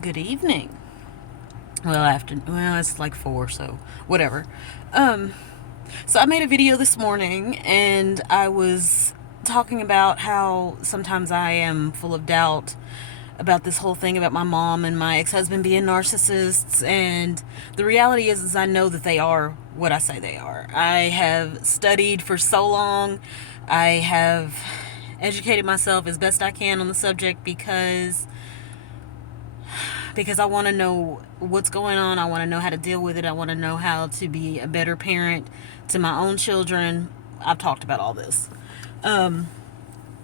Good evening. Well, it's like 4, so whatever. Um, so I made a video this morning and I was talking about how sometimes I am full of doubt about this whole thing about my mom and my ex-husband being narcissists, and the reality is I know that they are what I say they are. I have studied for so long. I have educated myself as best I can on the subject because I want to know what's going on. I want to know how to deal with it. I want to know how to be a better parent to my own children. I've talked about all this. Um,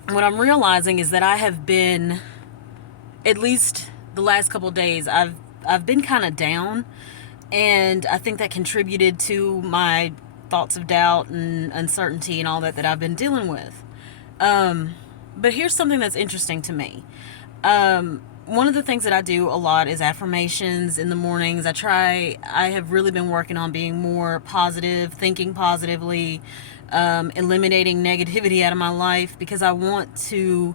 what I'm realizing is that I have been, at least the last couple of days, I've been kind of down, and I think that contributed to my thoughts of doubt and uncertainty and all that I've been dealing with. Um, but here's something that's interesting to me. One of the things that I do a lot is affirmations in the mornings. I have really been working on being more positive, thinking positively, eliminating negativity out of my life because I want to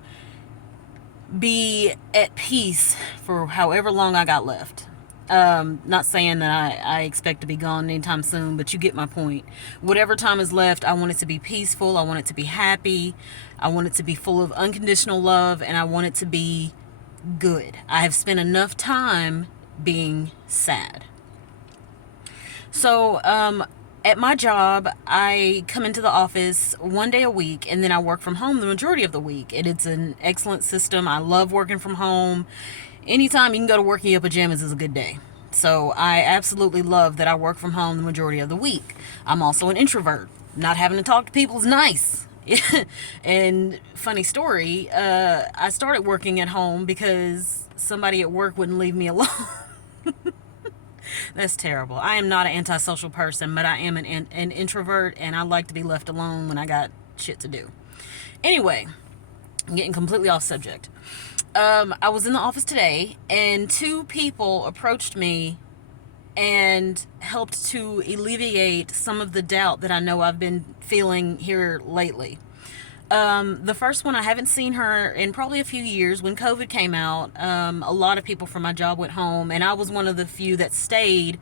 be at peace for however long I got left. Not saying that I expect to be gone anytime soon, but you get my point. Whatever time is left, I want it to be peaceful. I want it to be happy. I want it to be full of unconditional love, and I want it to be good. I have spent enough time being sad. So, at my job, I come into the office one day a week and then I work from home the majority of the week. And it's an excellent system. I love working from home. Anytime you can go to work in your pajamas is a good day. So I absolutely love that I work from home the majority of the week. I'm also an introvert. Not having to talk to people is nice. And funny story, I started working at home because somebody at work wouldn't leave me alone. That's terrible. I am not an antisocial person, but I am an introvert, and I like to be left alone when I got shit to do. Anyway, I'm getting completely off subject. I was in the office today, and two people approached me and helped to alleviate some of the doubt that I know I've been feeling here lately. The first one, I haven't seen her in probably a few years. When COVID came out, a lot of people from my job went home, and I was one of the few that stayed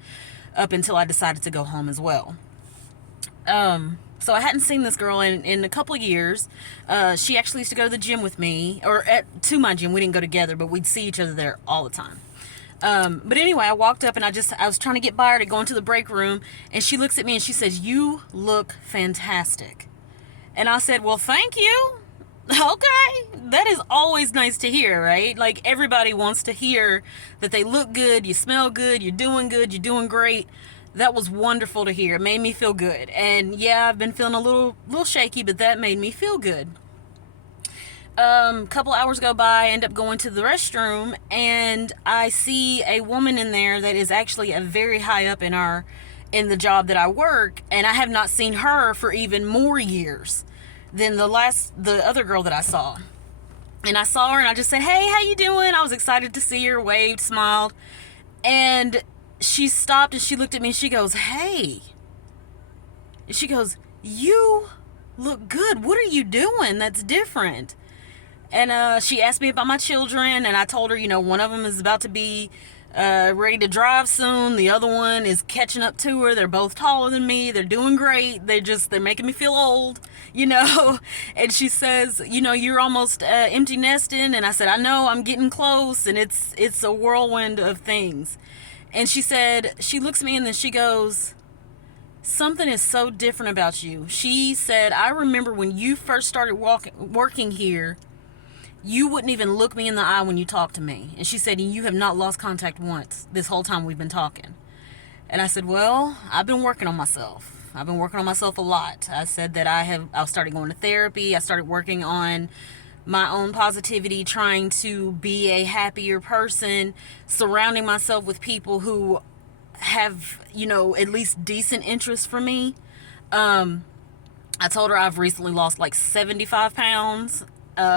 up until I decided to go home as well. So I hadn't seen this girl in a couple of years. She actually used to go to the gym with me, or to my gym. We didn't go together, but we'd see each other there all the time. But anyway, I walked up and I was trying to get by her to go into the break room, and she looks at me and she says, "You look fantastic." And I said, "Well, thank you." Okay, that is always nice to hear, right? Like, everybody wants to hear that they look good, you smell good, you're doing great. That was wonderful to hear. It made me feel good. And yeah, I've been feeling a little shaky, but that made me feel good. Couple hours go by, I end up going to the restroom, and I see a woman in there that is actually a very high up in the job that I work, and I have not seen her for even more years than the other girl that I saw. And I saw her and I just said, "Hey, how you doing?" I was excited to see her, waved, smiled. And she stopped and she looked at me and she goes, "Hey." And she goes, "You look good. What are you doing that's different?" And she asked me about my children, and I told her, one of them is about to be ready to drive soon. The other one is catching up to her. They're both taller than me. They're doing great. They're making me feel old, you know. And she says, "You're almost empty nesting." And I said, "I know, I'm getting close, and it's a whirlwind of things." And she looks at me and then she goes, "Something is so different about you." She said, "I remember when you first started working here, you wouldn't even look me in the eye when you talked to me." And she said, "You have not lost contact once this whole time we've been talking." And I said, "Well, I've been working on myself. I've been working on myself a lot." I said that I started going to therapy. I started working on my own positivity, trying to be a happier person, surrounding myself with people who have, at least decent interest for me. I told her I've recently lost like 75 pounds.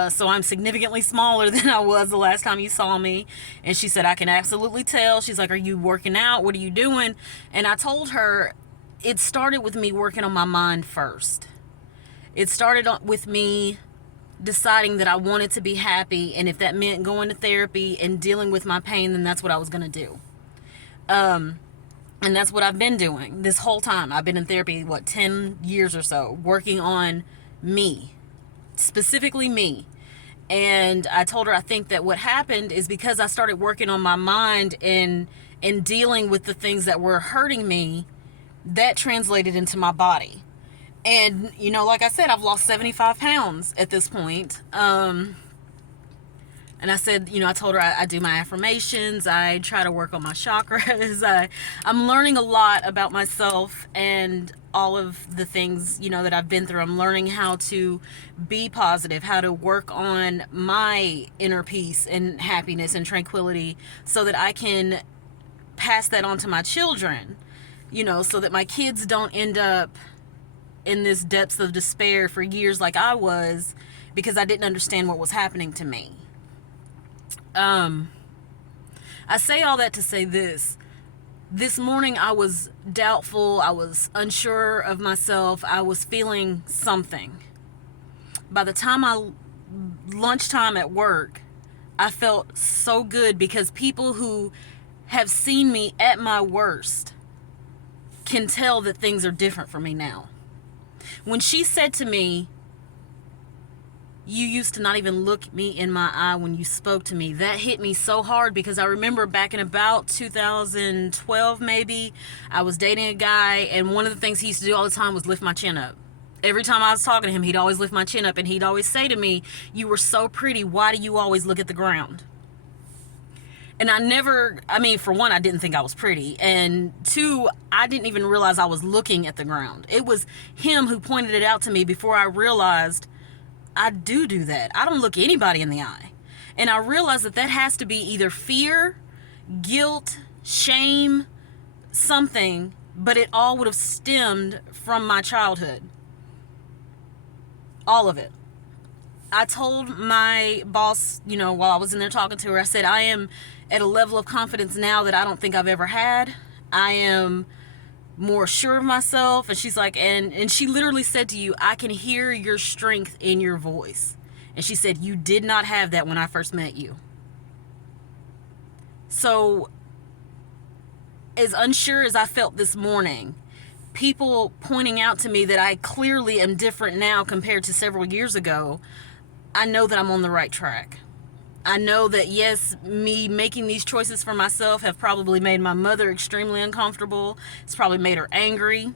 So I'm significantly smaller than I was the last time you saw me. And she said, "I can absolutely tell." She's like, "Are you working out? What are you doing?" And I told her it started with me working on my mind first. It started with me deciding that I wanted to be happy, and if that meant going to therapy and dealing with my pain, then that's what I was going to do. And that's what I've been doing this whole time. I've been in therapy, 10 years or so, working on me, specifically me. And I told her I think that what happened is because I started working on my mind and dealing with the things that were hurting me, that translated into my body. And, like I said, I've lost 75 pounds at this point. And I said, I told her I do my affirmations. I try to work on my chakras. I'm learning a lot about myself and all of the things, that I've been through. I'm learning how to be positive, how to work on my inner peace and happiness and tranquility so that I can pass that on to my children, so that my kids don't end up in this depths of despair for years like I was because I didn't understand what was happening to me. I say all that to say this. This morning I was doubtful. I was unsure of myself. I was feeling something. By the time lunchtime at work, I felt so good because people who have seen me at my worst can tell that things are different for me now. When she said to me, "You used to not even look me in my eye when you spoke to me," that hit me so hard because I remember back in about 2012 maybe, I was dating a guy, and one of the things he used to do all the time was lift my chin up. Every time I was talking to him, he'd always lift my chin up, and he'd always say to me, "You were so pretty, why do you always look at the ground?" And for one, I didn't think I was pretty. And two, I didn't even realize I was looking at the ground. It was him who pointed it out to me before I realized I do that. I don't look anybody in the eye. And I realized that has to be either fear, guilt, shame, something, but it all would have stemmed from my childhood. All of it. I told my boss, while I was in there talking to her, I said, I am at a level of confidence now that I don't think I've ever had. I am more sure of myself. And she's like, and she literally said to you, "I can hear your strength in your voice." And she said, "You did not have that when I first met you." So as unsure as I felt this morning, people pointing out to me that I clearly am different now compared to several years ago, I know that I'm on the right track. I know that, yes, me making these choices for myself have probably made my mother extremely uncomfortable. It's probably made her angry.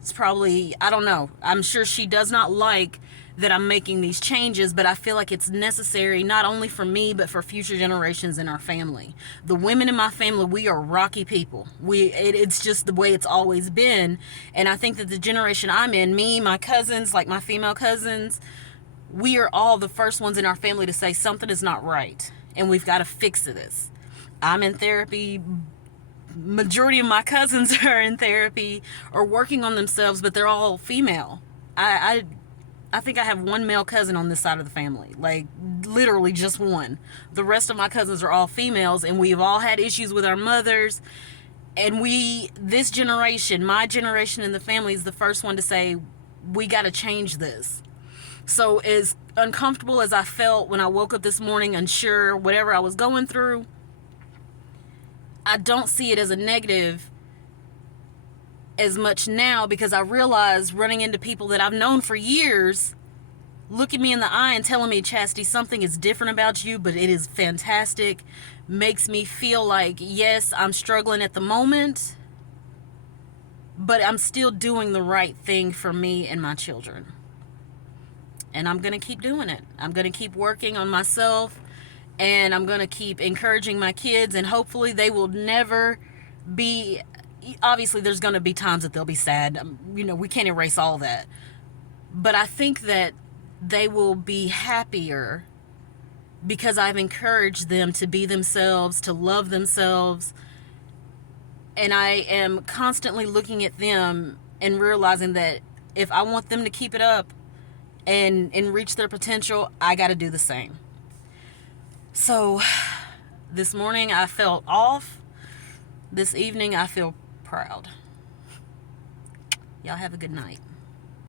It's probably, I don't know. I'm sure she does not like that I'm making these changes, but I feel like it's necessary not only for me, but for future generations in our family. The women in my family, we are rocky people. It's just the way it's always been. And I think that the generation I'm in, me, my cousins, like my female cousins, we are all the first ones in our family to say something is not right and we've got to fix this. I'm in therapy. Majority of my cousins are in therapy or working on themselves, but they're all female. I think I have one male cousin on this side of the family, like literally just one. The rest of my cousins are all females, and we've all had issues with our mothers. And this generation, my generation in the family, is the first one to say, we got to change this. So as uncomfortable as I felt when I woke up this morning, unsure, whatever I was going through, I don't see it as a negative as much now, because I realize running into people that I've known for years looking me in the eye and telling me, "Chastity, something is different about you, but it is fantastic," makes me feel like, yes, I'm struggling at the moment, but I'm still doing the right thing for me and my children. And I'm going to keep doing it. I'm going to keep working on myself, and I'm going to keep encouraging my kids, and hopefully they will never be, obviously there's going to be times that they'll be sad. We can't erase all that. But I think that they will be happier because I've encouraged them to be themselves, to love themselves. And I am constantly looking at them and realizing that if I want them to keep it up and reach their potential, I got to do the same. So this morning I felt off. This evening I feel proud. Y'all have a good night.